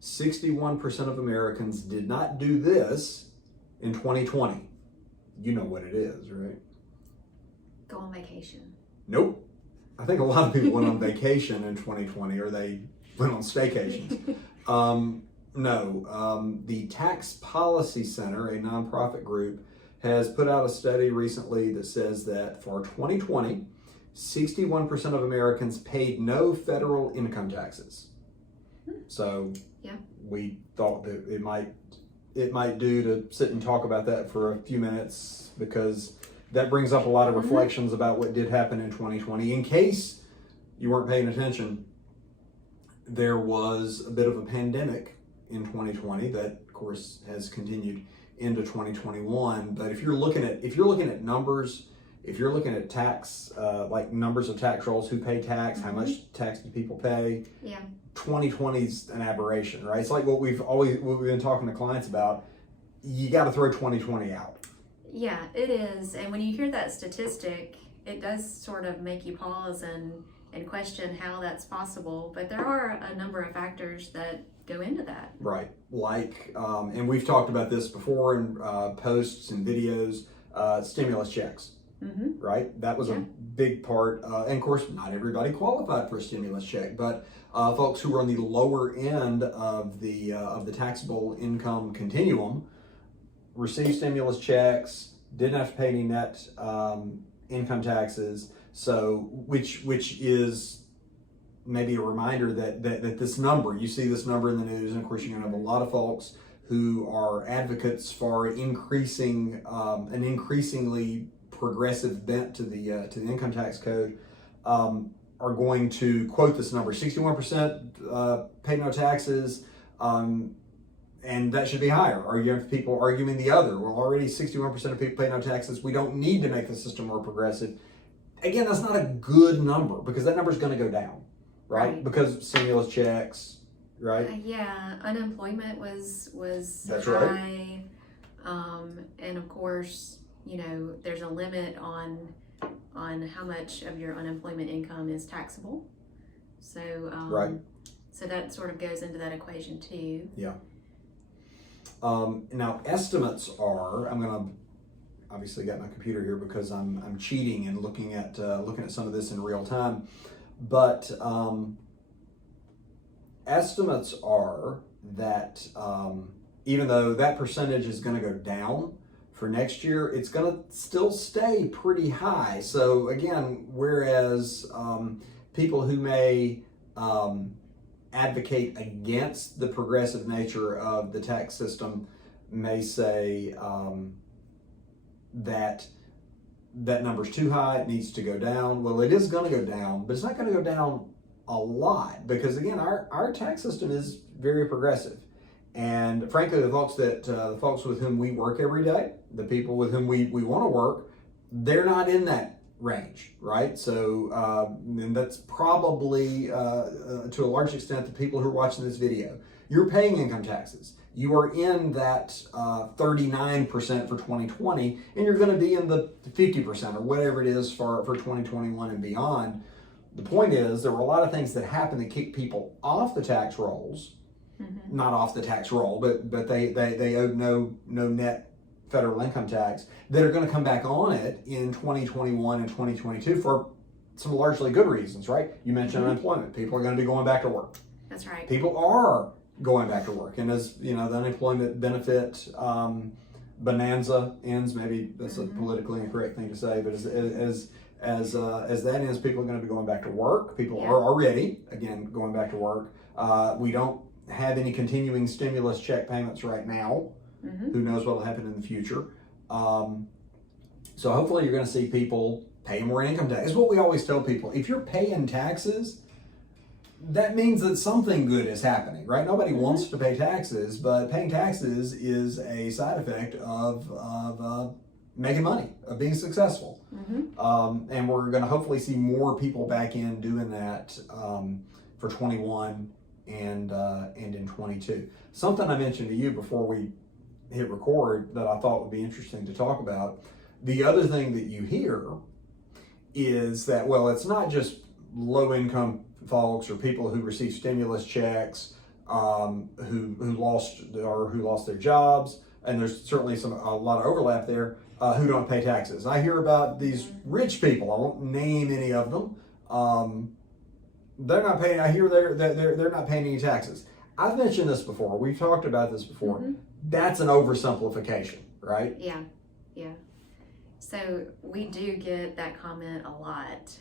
61% of Americans did not do this in 2020. You know what it is, right? Go on vacation. Nope. I think a lot of people went on vacation in 2020, or they went on staycations. No. The Tax Policy Center, a nonprofit group, has put out a study recently that says that for 2020, 61% of Americans paid no federal income taxes. So yeah, we thought that it might do to sit and talk about that for a few minutes, because that brings up a lot of reflections about what did happen in 2020. In case you weren't paying attention, there was a bit of a pandemic in 2020 that, of course, has continued into 2021. But if you're looking at numbers, if you're looking at tax, like numbers of tax rolls, who pay tax, how much tax do people pay? Yeah. 2020 is an aberration, right? It's like what we've been talking to clients about. You got to throw 2020 out. Yeah, it is. And when you hear that statistic, it does sort of make you pause and question how that's possible. But there are a number of factors that go into that. Right. Like, and we've talked about this before in posts and videos, stimulus checks. Right? That was a big part. And of course, not everybody qualified for a stimulus check, but folks who were on the lower end of the taxable income continuum received stimulus checks, didn't have to pay any net income taxes. So, which is maybe a reminder that this number, you see this number in the news, and of course you're going to have a lot of folks who are advocates for increasing an increasingly progressive bent to the income tax code, are going to quote this number: 61% pay no taxes, and that should be higher. Or you have people arguing the other. Well, already 61% of people pay no taxes. We don't need to make the system more progressive. Again, that's not a good number, because that number is going to go down, right? Because stimulus checks, right? Yeah, unemployment was That's high, and of course, there's a limit on how much of your unemployment income is taxable. So so that sort of goes into that equation too. Yeah. Now estimates are, I'm going to obviously got my computer here because I'm cheating and looking at some of this in real time, but estimates are that even though that percentage is going to go down for next year, it's going to still stay pretty high. So again, whereas people who may advocate against the progressive nature of the tax system may say that number's too high, it needs to go down. Well, it is going to go down, but it's not going to go down a lot, because again, our tax system is very progressive. And frankly, the folks with whom we work every day, the people with whom we want to work, they're not in that range, right? So, and that's probably to a large extent the people who are watching this video. You're paying income taxes. You are in that 39% for 2020, and you're going to be in the 50% or whatever it is for 2021 and beyond. The point is, there were a lot of things that happened that kicked people off the tax rolls, not off the tax roll, but they owed no net federal income tax, that are going to come back on it in 2021 and 2022 for some largely good reasons, right? You mentioned unemployment. People are going to be going back to work. That's right. People are going back to work, and as you know, the unemployment benefit bonanza ends. Maybe that's a politically incorrect thing to say, but as that ends, people are going to be going back to work. People are already again going back to work. We don't have any continuing stimulus check payments right now. Who knows what will happen in the future? So hopefully you're going to see people pay more income tax. It's what we always tell people. If you're paying taxes, that means that something good is happening, right? Nobody wants to pay taxes, but paying taxes is a side effect of making money, of being successful. And we're going to hopefully see more people back in doing that for 21 and in 22. Something I mentioned to you before we hit record that I thought would be interesting to talk about. The other thing that you hear is that, well, it's not just low income folks or people who receive stimulus checks who lost their jobs, and there's certainly a lot of overlap there, who don't pay taxes. I hear about these rich people. I won't name any of them. They're not paying. I hear they're not paying any taxes. I've mentioned this before. We've talked about this before. That's an oversimplification, right? Yeah. So we do get that comment a lot,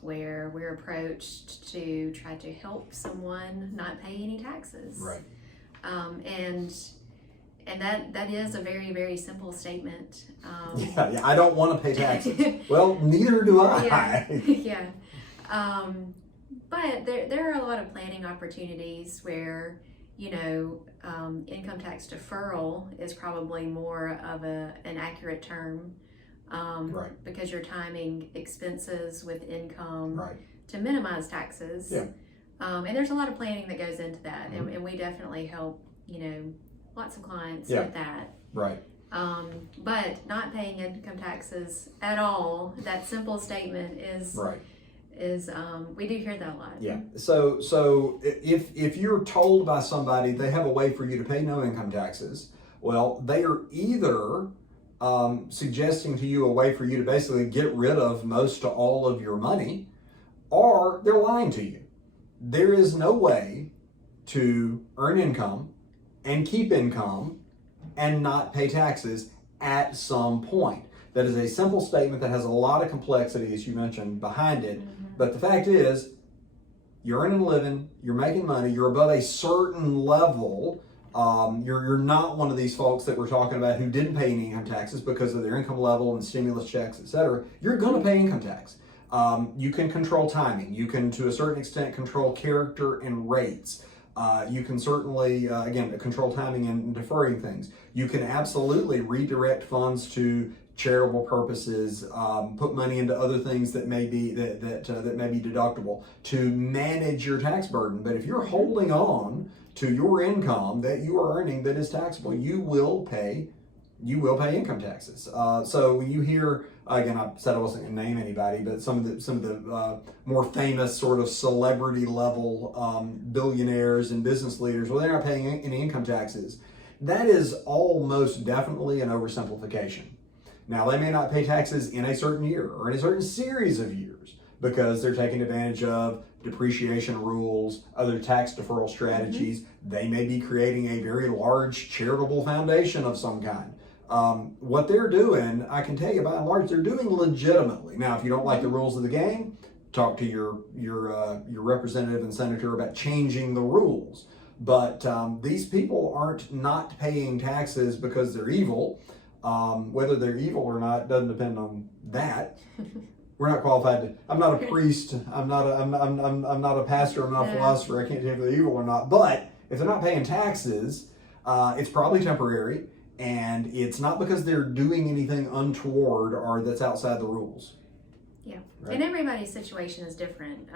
where we're approached to try to help someone not pay any taxes. Right. And that is a very, very simple statement. Yeah, I don't want to pay taxes. Well, neither do I. Yeah. But there are a lot of planning opportunities where, income tax deferral is probably more of an accurate term, Right. because you're timing expenses with income Right. to minimize taxes. Yeah. And there's a lot of planning that goes into that, and we definitely help, lots of clients with that. Right. But not paying income taxes at all, that simple statement is Right. We do hear that a lot. Yeah. So if you're told by somebody they have a way for you to pay no income taxes, well, they are either suggesting to you a way for you to basically get rid of most to all of your money, or they're lying to you. There is no way to earn income and keep income and not pay taxes at some point. That is a simple statement that has a lot of complexity, as you mentioned, behind it. But the fact is, you're earning a living, you're making money, you're above a certain level. You're not one of these folks that we're talking about who didn't pay any income taxes because of their income level and stimulus checks, etc. You're going to pay income tax. You can control timing. You can, to a certain extent, control character and rates. You can certainly, again, control timing and deferring things. You can absolutely redirect funds to charitable purposes, put money into other things that may be that may be deductible to manage your tax burden. But if you're holding on to your income that you are earning that is taxable, you will pay income taxes. So when you hear, again, I said I wasn't going to name anybody, but some of the more famous sort of celebrity level billionaires and business leaders, well, they're not paying any income taxes. That is almost definitely an oversimplification. Now, they may not pay taxes in a certain year or in a certain series of years because they're taking advantage of depreciation rules, other tax deferral strategies. They may be creating a very large charitable foundation of some kind. What they're doing, I can tell you by and large, they're doing legitimately. Now, if you don't like the rules of the game, talk to your representative and senator about changing the rules. But these people aren't not paying taxes because they're evil. Whether they're evil or not doesn't depend on that. We're not qualified to. I'm not a priest. I'm not a pastor. I'm not a philosopher. I can't tell if they're evil or not. But if they're not paying taxes, it's probably temporary, and it's not because they're doing anything untoward or that's outside the rules. Yeah, right? And everybody's situation is different.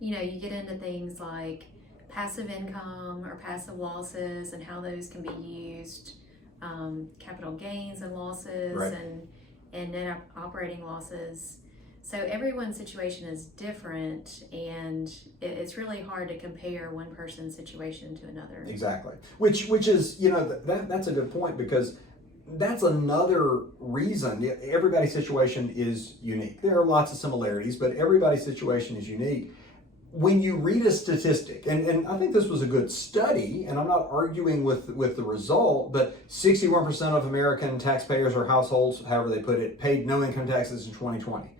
You get into things like passive income or passive losses and how those can be used. Capital gains and losses, right. and net operating losses. So everyone's situation is different, and it's really hard to compare one person's situation to another. Exactly. Which is, that's a good point, because that's another reason. Everybody's situation is unique. There are lots of similarities, but everybody's situation is unique. When you read a statistic, and I think this was a good study, and I'm not arguing with the result, but 61% of American taxpayers or households, however they put it, paid no income taxes in 2020.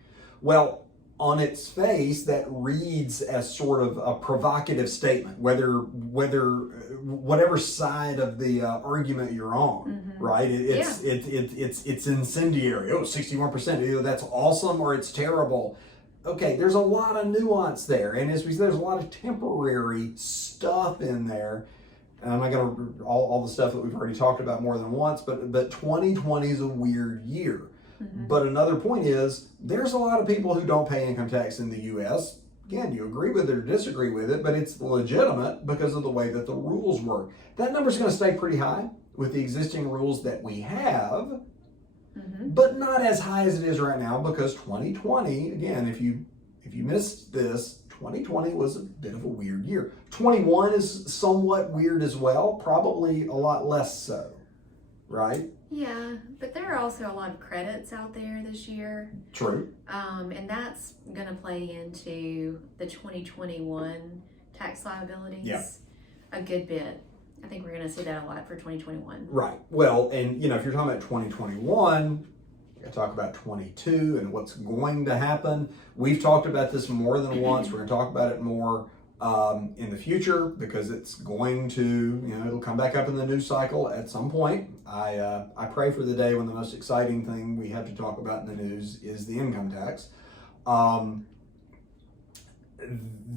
Well, on its face, that reads as sort of a provocative statement, whatever side of the argument you're on, right? It's incendiary. Oh, 61%, either that's awesome or it's terrible. Okay, there's a lot of nuance there, and as we said, there's a lot of temporary stuff in there. And I'm not going to all the stuff that we've already talked about more than once, but 2020 is a weird year. But another point is, there's a lot of people who don't pay income tax in the U.S. Again, you agree with it or disagree with it, but it's legitimate because of the way that the rules work. That number's going to stay pretty high with the existing rules that we have. But not as high as it is right now, because 2020, again, if you missed this, 2020 was a bit of a weird year. 21 is somewhat weird as well, probably a lot less so, right? Yeah, but there are also a lot of credits out there this year. True. And that's going to play into the 2021 tax liabilities a good bit. I think we're going to see that a lot for 2021. Right. Well, and if you're talking about 2021, we got to talk about 22 and what's going to happen. We've talked about this more than once. We're going to talk about it more in the future because it's going to, it'll come back up in the news cycle at some point. I pray for the day when the most exciting thing we have to talk about in the news is the income tax.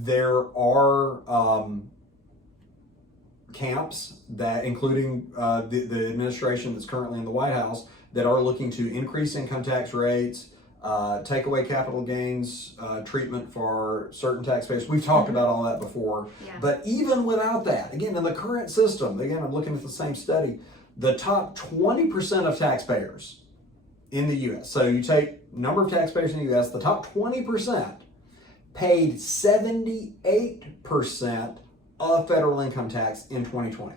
There are camps that, including the administration that's currently in the White House, that are looking to increase income tax rates, take away capital gains treatment for certain taxpayers. We've talked about all that before. Yeah. But even without that, again, in the current system, again, I'm looking at the same study, the top 20% of taxpayers in the U.S., so you take number of taxpayers in the U.S., the top 20% paid 78% of federal income tax in 2020.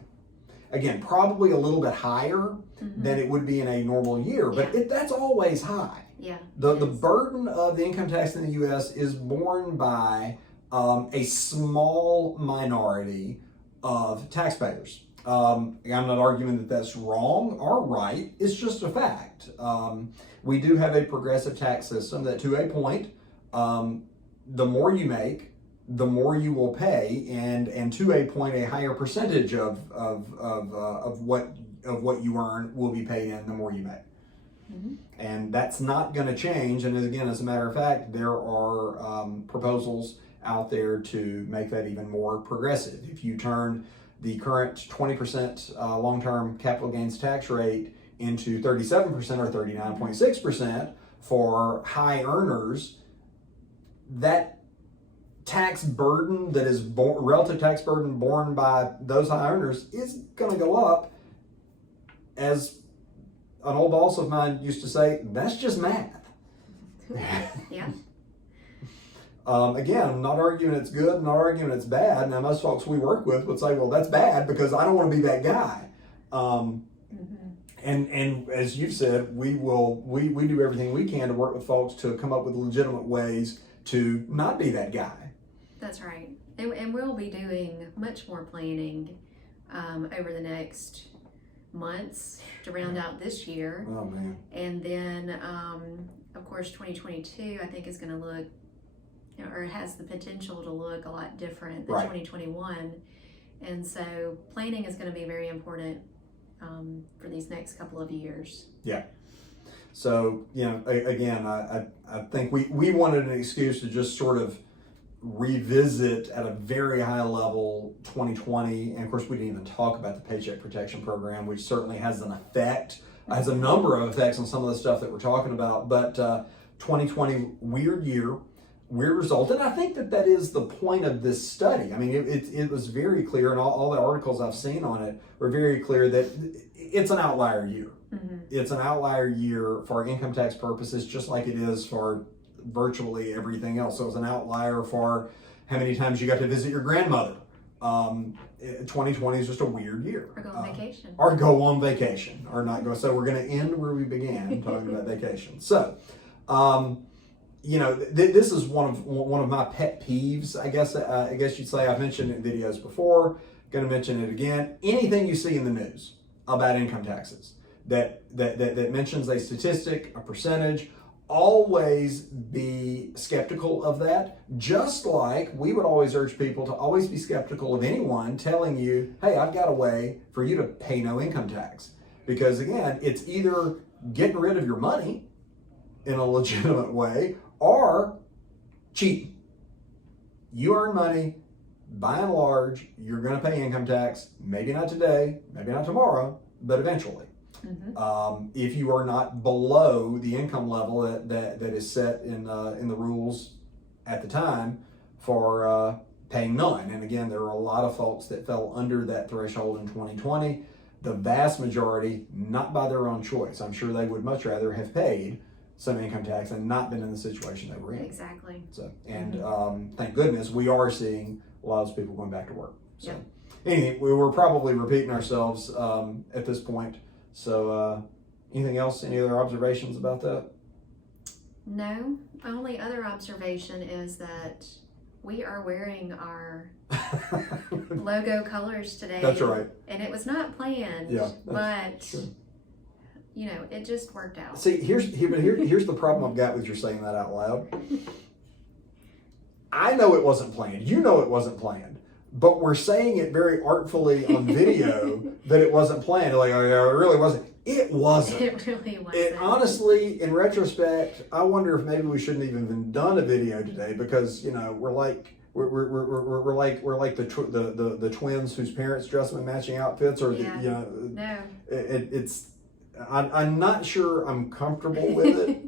Again, probably a little bit higher than it would be in a normal year, but that's always high. Yeah. The burden of the income tax in the U.S. is borne by a small minority of taxpayers. I'm not arguing that that's wrong or right. It's just a fact. We do have a progressive tax system that, to a point, the more you make, the more you will pay, and to a point, a higher percentage of what you earn will be paid in the more you make. And that's not going to change. And again, as a matter of fact, there are proposals out there to make that even more progressive. If you turn the current 20% long-term capital gains tax rate into 37% or 39.6% for high earners, that tax burden that is relative tax burden borne by those high earners is going to go up. As an old boss of mine used to say, that's just math. Yeah. Again, I'm not arguing it's good, I'm not arguing it's bad. Now, most folks we work with would say, well, that's bad because I don't want to be that guy. And as you've said, we do everything we can to work with folks to come up with legitimate ways to not be that guy. That's right. And we'll be doing much more planning over the next months to round out this year. Oh, man. And then, of course, 2022, I think, is going to look, or has the potential to look a lot different than 2021. And so planning is going to be very important for these next couple of years. Yeah. So, again, I think we wanted an excuse to just sort of revisit at a very high level 2020. And of course, we didn't even talk about the Paycheck Protection Program, which certainly has an effect, has a number of effects on some of the stuff that we're talking about. But 2020, weird year, weird result. And I think that is the point of this study. I mean, it was very clear, and all the articles I've seen on it were very clear that it's an outlier year. It's an outlier year for income tax purposes, just like it is for virtually everything else. So it's an outlier for how many times you got to visit your grandmother. 2020 is just a weird year. Or go on vacation. Or go on vacation. Or not go. So we're going to end where we began, talking about vacation. So, this is one of my pet peeves, I guess you'd say. I've mentioned it in videos before. Going to mention it again. Anything you see in the news about income taxes that mentions a statistic, a percentage, always be skeptical of that. Just like we would always urge people to always be skeptical of anyone telling you, hey, I've got a way for you to pay no income tax. Because again, it's either getting rid of your money in a legitimate way or cheating. You earn money, by and large, you're going to pay income tax. Maybe not today, maybe not tomorrow, but eventually. If you are not below the income level that is set in the rules at the time for paying none. And again, there are a lot of folks that fell under that threshold in 2020. The vast majority, not by their own choice. I'm sure they would much rather have paid some income tax and not been in the situation they were in. Exactly. So, and thank goodness we are seeing a lot of those people going back to work. So, Yep. anyway, we were probably repeating ourselves at this point. So, anything else? Any other observations about that? No. Only other observation is that we are wearing our logo colors today. That's right. And it was not planned. Yeah, but true. you know, it just worked out. See, here's the problem I've got with your saying that out loud. I know it wasn't planned. You know it wasn't planned. But we're saying it very artfully on video that it wasn't planned. Like, oh, yeah, it really wasn't. It wasn't. It really wasn't. It honestly, in retrospect, I wonder if maybe we shouldn't even done a video today because we're like the twins whose parents dress them in matching outfits, or No. It's. I'm not sure I'm comfortable with it.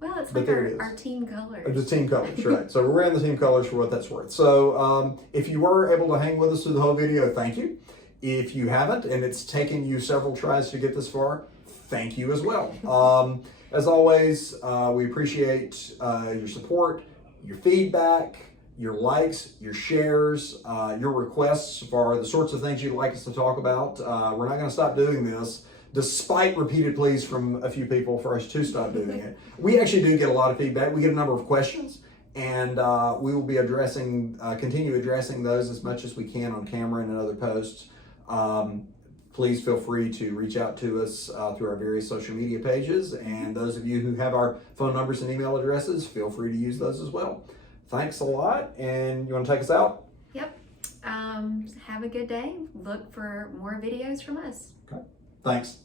Well, it's But like there it is. our team colors. The team colors, right. So we're wearing the team colors for what that's worth. So if you were able to hang with us through the whole video, thank you. If you haven't, and it's taken you several tries to get this far, thank you as well. As always, we appreciate your support, your feedback, your likes, your shares, your requests for the sorts of things you'd like us to talk about. We're not going to stop doing this, despite repeated pleas from a few people for us to stop doing it. We actually do get a lot of feedback. We get a number of questions, and we will be continue addressing those as much as we can on camera and in other posts. Please feel free to reach out to us through our various social media pages, and those of you who have our phone numbers and email addresses, feel free to use those as well. Thanks a lot, and you want to take us out? Yep. Have a good day. Look for more videos from us. Okay. Thanks.